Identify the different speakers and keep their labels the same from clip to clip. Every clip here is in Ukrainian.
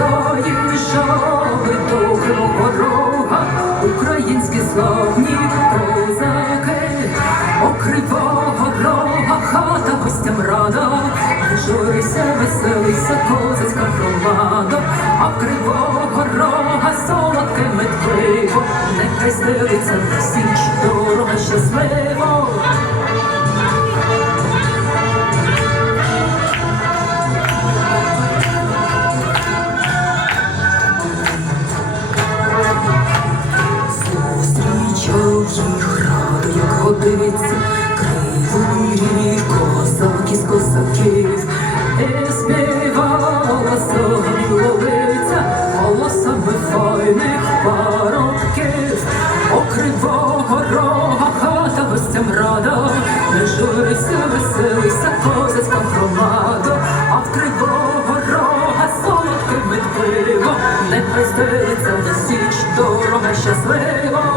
Speaker 1: Доїжджали до Кривого українські славні козаки, О кривого рога хата гостям рада, журися, веселися, козацька громада, а в кривого рога солодке медпиво, нехай стелиться січ, дорога щасливо. Їх радо, як годиться, кривий козак із козаків, і співала собі ловиця голосами файних парубків. О кривого рога хата гостям рада, не журися, веселися, козацька громада, а в кривого рога солодким пиво, нехай стелиться на січ, дорога щаслива.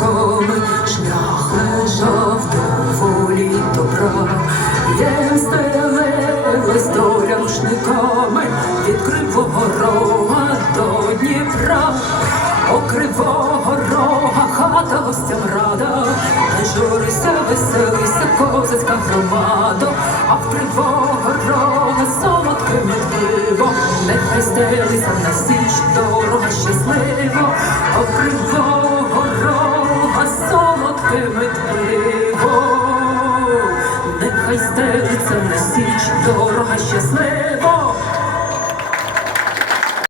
Speaker 1: Зірками, шлях лежав до волі добра. Їм стелилась доля рушниками від кривого рога до Дніпра. О кривого рога хата гостям рада, не журися, веселися, козацька громада, а в кривого рога солодким пиво, нехай стелиться на січ, дорога щаслива, в кривого солодким пиво, нехай стелиться на січ, дорога щаслива.